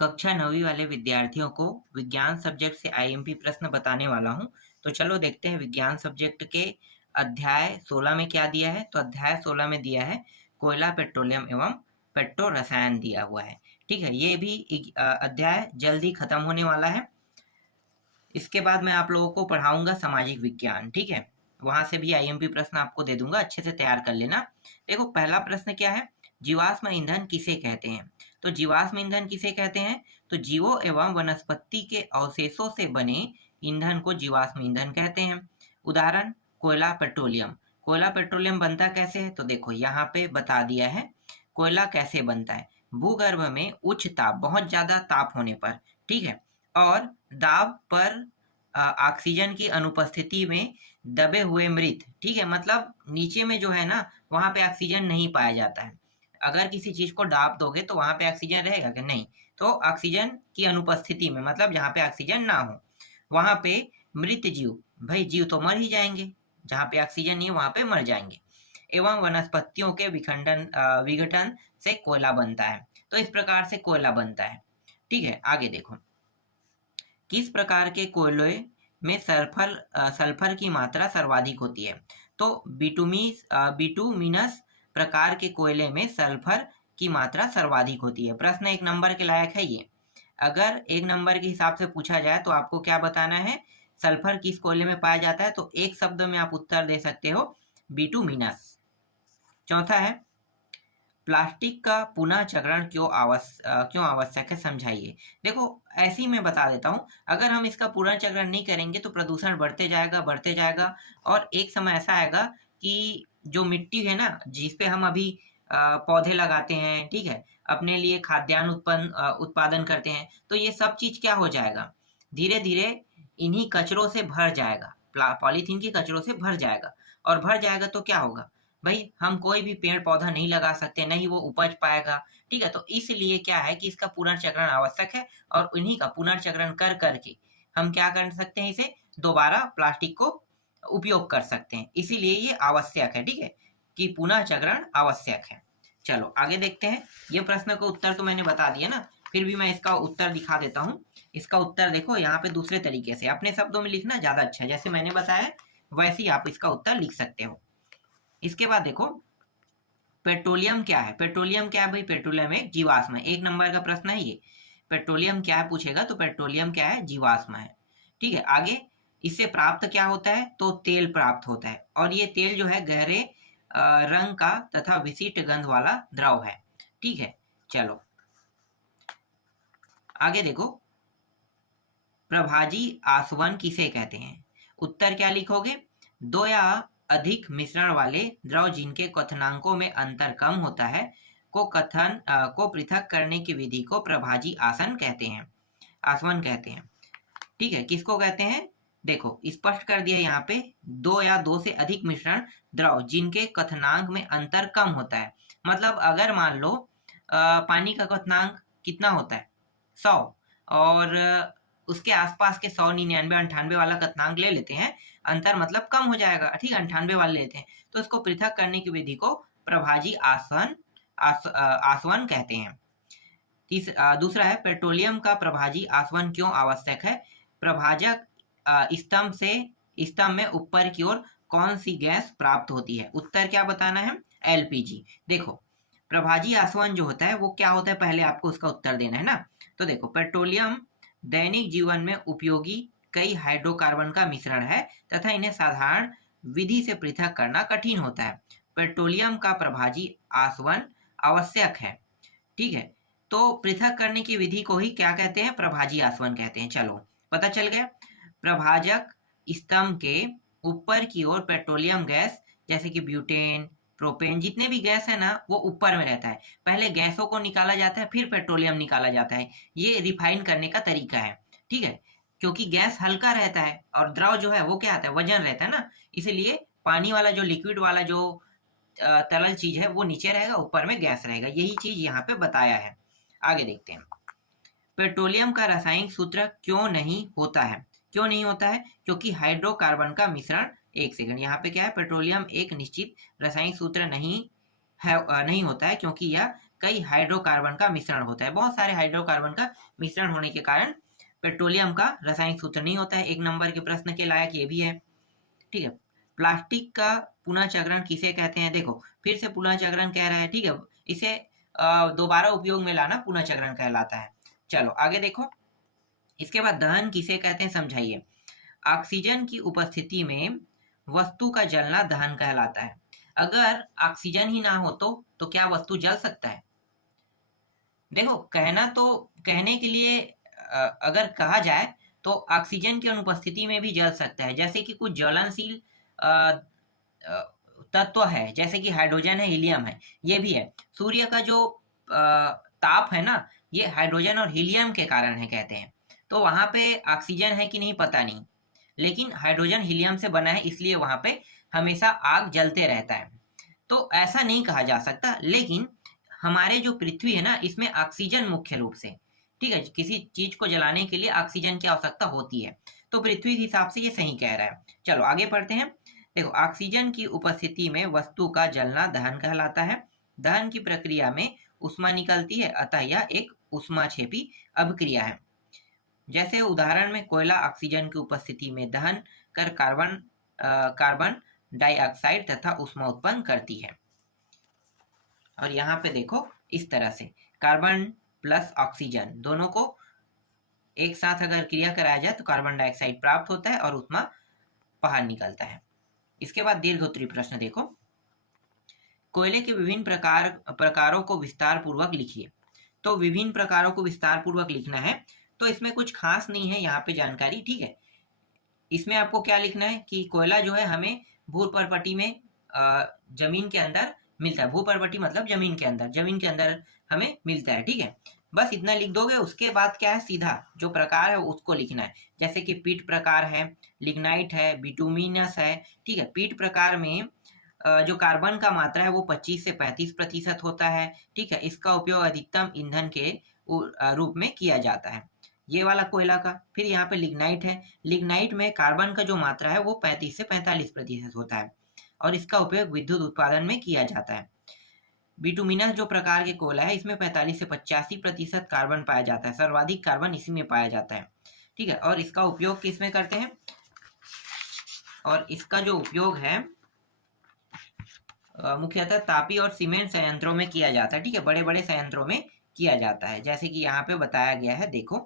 कक्षा 9वीं वाले विद्यार्थियों को विज्ञान सब्जेक्ट से आईएमपी प्रश्न बताने वाला हूँ। तो चलो देखते हैं विज्ञान सब्जेक्ट के अध्याय 16 में क्या दिया है। तो अध्याय 16 में दिया है कोयला, पेट्रोलियम एवं पेट्रो रसायन दिया हुआ है। ठीक है, ये भी अध्याय जल्दी खत्म होने वाला है। इसके बाद मैं आप लोगों को पढ़ाऊंगा सामाजिक विज्ञान। ठीक है, वहां से भी आईएमपी प्रश्न आपको दे दूंगा, अच्छे से तैयार कर लेना। देखो पहला प्रश्न क्या है, जीवाश्म ईंधन किसे कहते हैं। तो जीवाश्म ईंधन किसे कहते हैं, तो जीवों एवं वनस्पति के अवशेषों से बने ईंधन को जीवाश्म ईंधन कहते हैं। उदाहरण कोयला, पेट्रोलियम। कोयला पेट्रोलियम बनता कैसे है, तो देखो यहाँ पे बता दिया है कोयला कैसे बनता है। भूगर्भ में उच्च ताप, बहुत ज्यादा ताप होने पर, ठीक है, और दाब पर ऑक्सीजन की अनुपस्थिति में दबे हुए मृत, ठीक है, मतलब नीचे में जो है ना वहां पे ऑक्सीजन नहीं पाया जाता है। अगर किसी चीज को दाब दोगे तो वहां पे ऑक्सीजन रहेगा कि नहीं, तो ऑक्सीजन की अनुपस्थिति में, मतलब जहाँ पे ऑक्सीजन ना हो वहां पे मृत जीव, भाई जीव तो मर ही जाएंगे, जहाँ पे ऑक्सीजन नहीं है वहां पे मर जाएंगे। एवं वनस्पतियों के विघटन से कोयला बनता है। तो इस प्रकार से कोयला बनता है। ठीक है, आगे देखो, किस प्रकार के कोयले में सल्फर की मात्रा सर्वाधिक होती है। तो बिटुमिनस प्रकार के कोयले में सल्फर की मात्रा सर्वाधिक होती है। प्रश्न 1 नंबर के लायक है ये। अगर 1 नंबर के हिसाब से पूछा जाए तो आपको क्या बताना है, सल्फर किस कोयले में पाया जाता है। तो एक शब्द में आप उत्तर दे सकते हो, बिटुमिनस। चौथा है, प्लास्टिक का पुनः चक्रण क्यों आवश्यक है, समझाइए। देखो ऐसे ही मैं बता देता हूँ, अगर हम इसका पुनः चक्रण नहीं करेंगे तो प्रदूषण बढ़ते जाएगा और एक समय ऐसा आएगा कि जो मिट्टी है ना जिसपे हम अभी पौधे लगाते हैं, ठीक है, अपने लिए खाद्यान्न उत्पादन करते हैं, तो ये सब चीज क्या हो जाएगा, धीरे धीरे इन्हीं कचरों से भर जाएगा, पॉलीथीन के कचरों से भर जाएगा। और भर जाएगा तो क्या होगा भाई, हम कोई भी पेड़ पौधा नहीं लगा सकते, नहीं वो उपज पाएगा। ठीक है, तो इसलिए क्या है कि इसका पुनर्चक्रण आवश्यक है और इन्हीं का पुनर्चक्रण कर करके हम क्या कर सकते हैं, इसे दोबारा प्लास्टिक को उपयोग कर सकते हैं। इसीलिए ये आवश्यक है, ठीक है, कि पुनर्चक्रण आवश्यक है। चलो आगे देखते हैं। ये प्रश्न का उत्तर तो मैंने बता दिया ना, फिर भी मैं इसका उत्तर दिखा देता हूँ। इसका उत्तर देखो यहाँ पे दूसरे तरीके से अपने शब्दों में लिखना ज्यादा अच्छा है, जैसे मैंने बताया वैसे ही आप इसका उत्तर लिख सकते हो। इसके बाद देखो, पेट्रोलियम क्या है। पेट्रोलियम क्या है भाई, पेट्रोलियम एक जीवाश्म है। 1 नंबर का प्रश्न है ये, पेट्रोलियम क्या है पूछेगा तो पेट्रोलियम क्या है, जीवाश्म है। ठीक है, आगे इससे प्राप्त क्या होता है, तो तेल प्राप्त होता है, और ये तेल जो है गहरे रंग का तथा विशिष्ट गंध वाला द्रव है। ठीक है, चलो आगे देखो, प्रभाजी आसवन किसे कहते हैं। उत्तर क्या लिखोगे, 2 या अधिक मिश्रण वाले द्रव जिनके क्वथनांकों में अंतर कम होता है को पृथक करने की विधि को प्रभाजी आसवन कहते हैं। ठीक है, किसको कहते हैं, देखो स्पष्ट कर दिया यहाँ पे, 2 या 2 से अधिक मिश्रण द्रव जिनके क्वथनांक में अंतर कम होता है। मतलब अगर मान लो पानी का क्वथनांक कितना होता है, 100, और उसके आसपास के 100, 99, 98 वाला क्वथनांक ले लेते हैं, अंतर मतलब कम हो जाएगा, ठीक है, 98 वाले लेते हैं, तो इसको पृथक करने की विधि को प्रभाजी आसवन कहते हैं। दूसरा है, पेट्रोलियम का प्रभाजी आसवन क्यों आवश्यक है। प्रभाजक स्तंभ में ऊपर की ओर कौन सी गैस प्राप्त होती है। उत्तर क्या बताना है, एलपीजी। देखो प्रभाजी आसवन जो होता है वो क्या होता है, पहले आपको उसका उत्तर देना है ना। तो देखो, पेट्रोलियम दैनिक जीवन में उपयोगी कई हाइड्रोकार्बन का मिश्रण है तथा इन्हें साधारण विधि से पृथक करना कठिन होता है। पेट्रोलियम का प्रभाजी आसवन आवश्यक है। ठीक है, तो पृथक करने की विधि को ही क्या कहते हैं, प्रभाजी आसवन कहते हैं। चलो पता चल गया। प्रभाजक स्तंभ के ऊपर की ओर पेट्रोलियम गैस जैसे कि ब्यूटेन, प्रोपेन, जितने भी गैस है ना वो ऊपर में रहता है। पहले गैसों को निकाला जाता है, फिर पेट्रोलियम निकाला जाता है। ये रिफाइन करने का तरीका है। ठीक है, क्योंकि गैस हल्का रहता है और द्रव जो है वो क्या आता है, वजन रहता है ना, इसलिए पानी वाला जो लिक्विड वाला जो तरल चीज है वो नीचे रहेगा, ऊपर में गैस रहेगा। यही चीज यहाँ पे बताया है। आगे देखते हैं, पेट्रोलियम का रासायनिक सूत्र क्यों नहीं होता है। क्यों नहीं होता है, क्योंकि हाइड्रोकार्बन का मिश्रण, एक सेकंड, यहाँ पे क्या है, पेट्रोलियम एक निश्चित रासायनिक सूत्र नहीं होता है, क्योंकि यह कई हाइड्रोकार्बन का मिश्रण होता है। बहुत सारे हाइड्रोकार्बन का मिश्रण होने के कारण पेट्रोलियम का रासायनिक सूत्र नहीं होता है। 1 नंबर के प्रश्न के लायक ये भी है। ठीक है, प्लास्टिक का पुनः चक्रण किसे कहते हैं? देखो फिर से पुनः चक्रण कह रहा है। ठीक है, इसे दोबारा उपयोग में लाना पुनः चक्रण कहलाता है। चलो आगे देखो, इसके बाद दहन किसे कहते हैं समझाइए। ऑक्सीजन की उपस्थिति में वस्तु का जलना दहन कहलाता है। अगर ऑक्सीजन ही ना हो तो क्या वस्तु जल सकता है? देखो कहने के लिए अगर कहा जाए तो ऑक्सीजन की अनुपस्थिति में भी जल सकता है। जैसे कि कुछ ज्वलनशील तत्व है, जैसे कि हाइड्रोजन है, हीलियम है, ये भी है। सूर्य का जो ताप है ना, ये हाइड्रोजन और हीलियम के कारण है कहते हैं। तो वहां पे ऑक्सीजन है कि नहीं पता नहीं, लेकिन हाइड्रोजन हीलियम से बना है, इसलिए वहां पे हमेशा आग जलते रहता है। तो ऐसा नहीं कहा जा सकता, लेकिन हमारे जो पृथ्वी है ना, इसमें ऑक्सीजन मुख्य रूप से, ठीक है, किसी चीज को जलाने के लिए ऑक्सीजन की आवश्यकता होती है। तो पृथ्वी के हिसाब से ये सही कह रहा है। चलो आगे पढ़ते हैं। देखो, ऑक्सीजन की उपस्थिति में वस्तु का जलना दहन कहलाता है। दहन की प्रक्रिया में ऊष्मा निकलती है, अतः यह एक ऊष्माक्षेपी अभिक्रिया है। जैसे उदाहरण में कोयला ऑक्सीजन की उपस्थिति में दहन कर कार्बन डाइऑक्साइड तथा ऊष्मा उत्पन्न करती है। और यहाँ पे देखो इस तरह से कार्बन प्लस ऑक्सीजन दोनों को एक साथ अगर क्रिया कराया जाए तो कार्बन डाइऑक्साइड प्राप्त होता है और ऊष्मा बाहर निकलता है। इसके बाद दीर्घोत्तरीय प्रश्न देखो, कोयले के विभिन्न प्रकारों को विस्तार पूर्वक लिखिए। तो विभिन्न प्रकारों को विस्तार पूर्वक लिखना है, तो इसमें कुछ खास नहीं है यहाँ पे जानकारी। ठीक है, इसमें आपको क्या लिखना है कि कोयला जो है हमें भूपर्पटी में जमीन के अंदर मिलता है। भूपर्पटी मतलब जमीन के अंदर हमें मिलता है। ठीक है, बस इतना लिख दोगे। उसके बाद क्या है, सीधा जो प्रकार है उसको लिखना है। जैसे कि पीट प्रकार है, लिग्नाइट है, बिटुमिनस है। ठीक है, पीट प्रकार में जो कार्बन का मात्रा है वो 25 से 35% होता है। ठीक है, इसका उपयोग अधिकतम ईंधन के रूप में किया जाता है, ये वाला कोयला का। फिर यहाँ पे लिग्नाइट है, लिग्नाइट में कार्बन का जो मात्रा है वो 35 से 45% होता है और इसका उपयोग विद्युत उत्पादन में किया जाता है। बिटुमिनस जो प्रकार के कोयला है, इसमें 45 से 85% कार्बन पाया जाता है, सर्वाधिक कार्बन इसी में पाया जाता है। ठीक है, और इसका उपयोग किस में करते हैं, और इसका जो उपयोग है मुख्यतः तापी और सीमेंट संयंत्रों में किया जाता है। ठीक है, बड़े बड़े संयंत्रों में किया जाता है, जैसे कि यहाँ पे बताया गया है। देखो,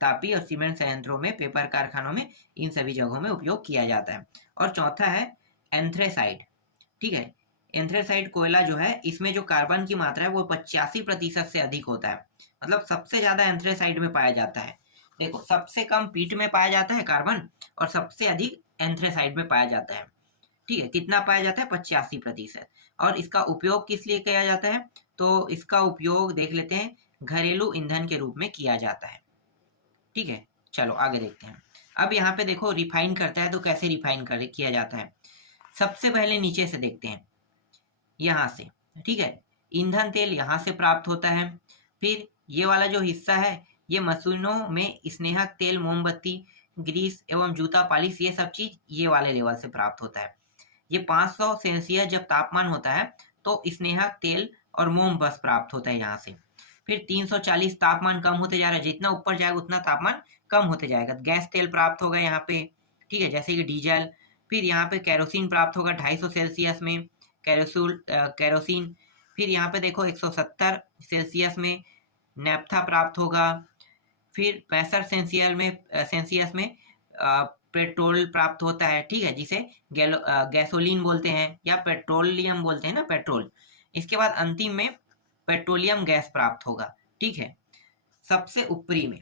तापी और सीमेंट संयंत्रों में, पेपर कारखानों में, इन सभी जगहों में उपयोग किया जाता है। और चौथा है एंथ्रेसाइड। ठीक है, एंथ्रेसाइड कोयला जो है, इसमें जो कार्बन की मात्रा है वो 85% से अधिक होता है। मतलब सबसे ज्यादा एंथ्रेसाइड में पाया जाता है। देखो, सबसे कम पीट में पाया जाता है कार्बन और सबसे अधिक एंथ्रेसाइड में पाया जाता है। ठीक है, कितना पाया जाता है, 85%। और इसका उपयोग किस लिए किया जाता है, तो इसका उपयोग देख लेते हैं, घरेलू ईंधन के रूप में किया जाता है। ठीक है, चलो आगे देखते हैं। अब यहाँ पे देखो, रिफाइन करता है तो कैसे रिफाइन किया जाता है। सबसे पहले नीचे से देखते हैं, यहाँ से। ठीक है, ईंधन तेल यहाँ से प्राप्त होता है। फिर ये वाला जो हिस्सा है, ये मशीनों में स्नेहक तेल, मोमबत्ती, ग्रीस एवं जूता पॉलिश, ये सब चीज ये वाले लेवल से प्राप्त होता है। ये 500 सेल्सियस जब तापमान होता है तो स्नेहक तेल और मोम बस प्राप्त होता है यहाँ से। फिर 340 तापमान कम होते जा रहा है, जितना ऊपर जाएगा उतना तापमान कम होते जाएगा। गैस तेल प्राप्त होगा यहाँ पे। ठीक है, जैसे कि डीजल। फिर यहाँ पे कैरोसिन प्राप्त होगा 250 सेल्सियस में, कैरोसिन। फिर यहाँ पे देखो 170 सेल्सियस में नैप्था प्राप्त होगा। फिर 65 सेल्सियस में पेट्रोल प्राप्त होता है। ठीक है, जिसे गैसोलीन बोलते हैं या पेट्रोलियम बोलते हैं ना, पेट्रोल। इसके बाद अंतिम में पेट्रोलियम गैस प्राप्त होगा। ठीक है, सबसे ऊपरी में।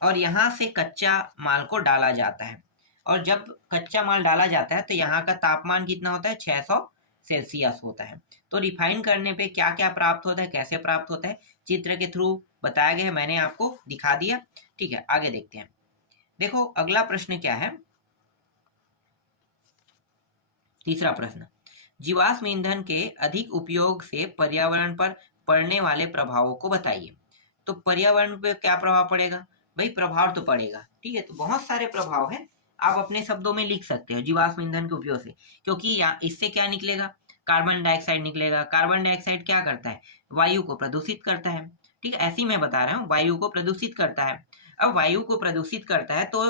और यहाँ से कच्चा माल को डाला जाता है, और जब कच्चा माल डाला जाता है तो यहाँ का तापमान कितना होता है, 600 सेल्सियस होता है। तो रिफाइन करने पे क्या क्या प्राप्त होता है, कैसे प्राप्त होता है, चित्र के थ्रू बताया गया है, मैंने आपको दिखा दिया। ठीक है, आगे देखते हैं। देखो, अगला प्रश्न क्या है, तीसरा प्रश्न, जीवाश्म ईंधन के अधिक उपयोग से पर्यावरण पर पड़ने वाले प्रभावों को बताइए। तो पर्यावरण पे क्या प्रभाव पड़ेगा, भाई प्रभाव तो पड़ेगा। ठीक है, तो बहुत सारे प्रभाव हैं, आप अपने शब्दों में लिख सकते हो जीवाश्म ईंधन के उपयोग से। क्योंकि इससे क्या निकलेगा, कार्बन डाइऑक्साइड निकलेगा। कार्बन डाइऑक्साइड क्या करता है, वायु को प्रदूषित करता है। ठीक है, ऐसी मैं बता रहा हूँ, वायु को प्रदूषित करता है। अब वायु को प्रदूषित करता है तो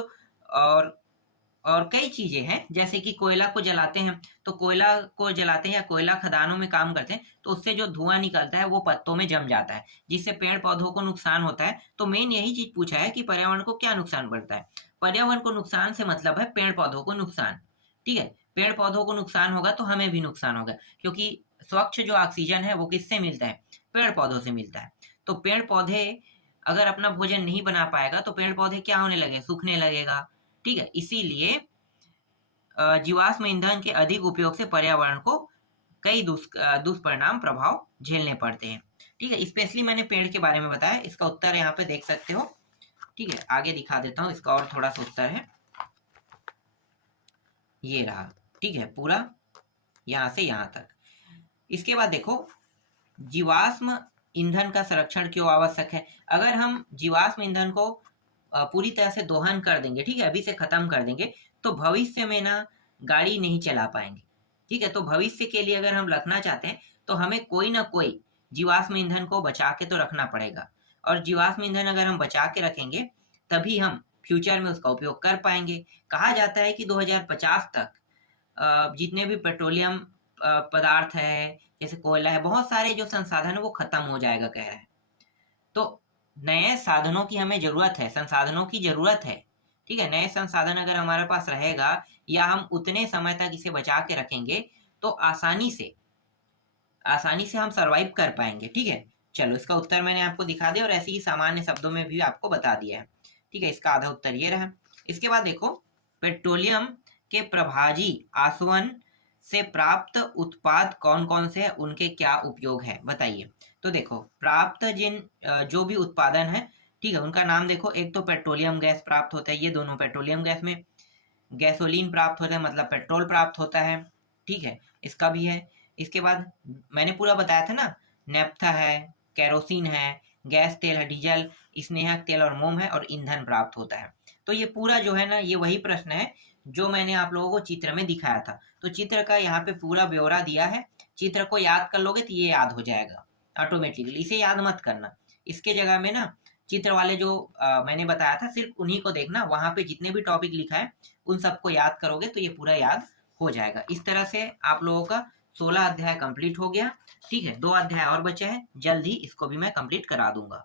और कई चीजें हैं, जैसे कि कोयला को जलाते हैं, तो कोयला को जलाते हैं या कोयला खदानों में काम करते हैं तो उससे जो धुआं निकलता है वो पत्तों में जम जाता है, जिससे पेड़ पौधों को नुकसान होता है। तो मेन यही चीज पूछा है कि पर्यावरण को क्या नुकसान पड़ता है। पर्यावरण को नुकसान से मतलब है पेड़ पौधों को नुकसान। ठीक है, पेड़ पौधों को नुकसान होगा तो हमें भी नुकसान होगा, क्योंकि स्वच्छ जो ऑक्सीजन है वो किससे मिलता है, पेड़ पौधों से मिलता है। तो पेड़ पौधे अगर अपना भोजन नहीं बना पाएगा तो पेड़ पौधे क्या होने लगे, सूखने लगेगा। ठीक है, इसीलिए जीवाश्म ईंधन के अधिक उपयोग से पर्यावरण को कई दुष्परिणाम प्रभाव झेलने पड़ते हैं। ठीक है, स्पेशली मैंने पेड़ के बारे में बताया, इसका उत्तर यहाँ पे देख सकते हो। ठीक है, आगे दिखा देता हूँ, इसका और थोड़ा सा उत्तर है, ये रहा। ठीक है, पूरा यहाँ से यहाँ तक। इसके बाद देखो, जीवाश्म ईंधन का संरक्षण क्यों आवश्यक है। अगर हम जीवाश्म ईंधन को पूरी तरह से दोहन कर देंगे, ठीक है, अभी से खत्म कर देंगे, तो भविष्य में ना गाड़ी नहीं चला पाएंगे। ठीक है, तो भविष्य के लिए अगर हम रखना चाहते हैं तो हमें कोई ना कोई जीवाश्म ईंधन को बचा के तो रखना पड़ेगा। और जीवाश्म ईंधन अगर हम बचा के रखेंगे तभी हम फ्यूचर में उसका उपयोग कर पाएंगे। कहा जाता है कि 2050 तक जितने भी पेट्रोलियम पदार्थ है, जैसे कोयला है, बहुत सारे जो संसाधन है वो खत्म हो जाएगा कह रहे हैं। तो नए साधनों की हमें जरूरत है, संसाधनों की जरूरत है। ठीक है, नए संसाधन अगर हमारे पास रहेगा या हम उतने समय तक इसे बचा के रखेंगे तो आसानी से हम सरवाइव कर पाएंगे। ठीक है, चलो इसका उत्तर मैंने आपको दिखा दिया और ऐसे ही सामान्य शब्दों में भी आपको बता दिया है। ठीक है, इसका आधा उत्तर ये रहा। इसके बाद देखो, पेट्रोलियम के प्रभाजी आसवन से प्राप्त उत्पाद कौन कौन से हैं, उनके क्या उपयोग है बताइए। तो देखो, प्राप्त जो भी उत्पादन है, ठीक है, उनका नाम देखो। एक तो पेट्रोलियम गैस प्राप्त होता है, ये दोनों पेट्रोलियम गैस में। गैसोलीन प्राप्त होता है, मतलब पेट्रोल प्राप्त होता है। ठीक है, इसका भी है। इसके बाद मैंने पूरा बताया था ना, नेफ्था है, केरोसिन है, गैस तेल है, डीजल, स्नेहक तेल और मोम है, और ईंधन प्राप्त होता है। तो ये पूरा जो है ना, ये वही प्रश्न है जो मैंने आप लोगों को चित्र में दिखाया था। तो चित्र का यहाँ पे पूरा ब्यौरा दिया है, चित्र को याद कर लोगे तो ये याद हो जाएगा ऑटोमेटिकली। इसे याद मत करना, इसके जगह में ना चित्र वाले जो मैंने बताया था सिर्फ उन्हीं को देखना, वहां पे जितने भी टॉपिक लिखा है उन सबको याद करोगे तो ये पूरा याद हो जाएगा। इस तरह से आप लोगों का 16 अध्याय कंप्लीट हो गया। ठीक है, 2 अध्याय और बचे हैं, जल्द ही इसको भी मैं कंप्लीट करा दूंगा।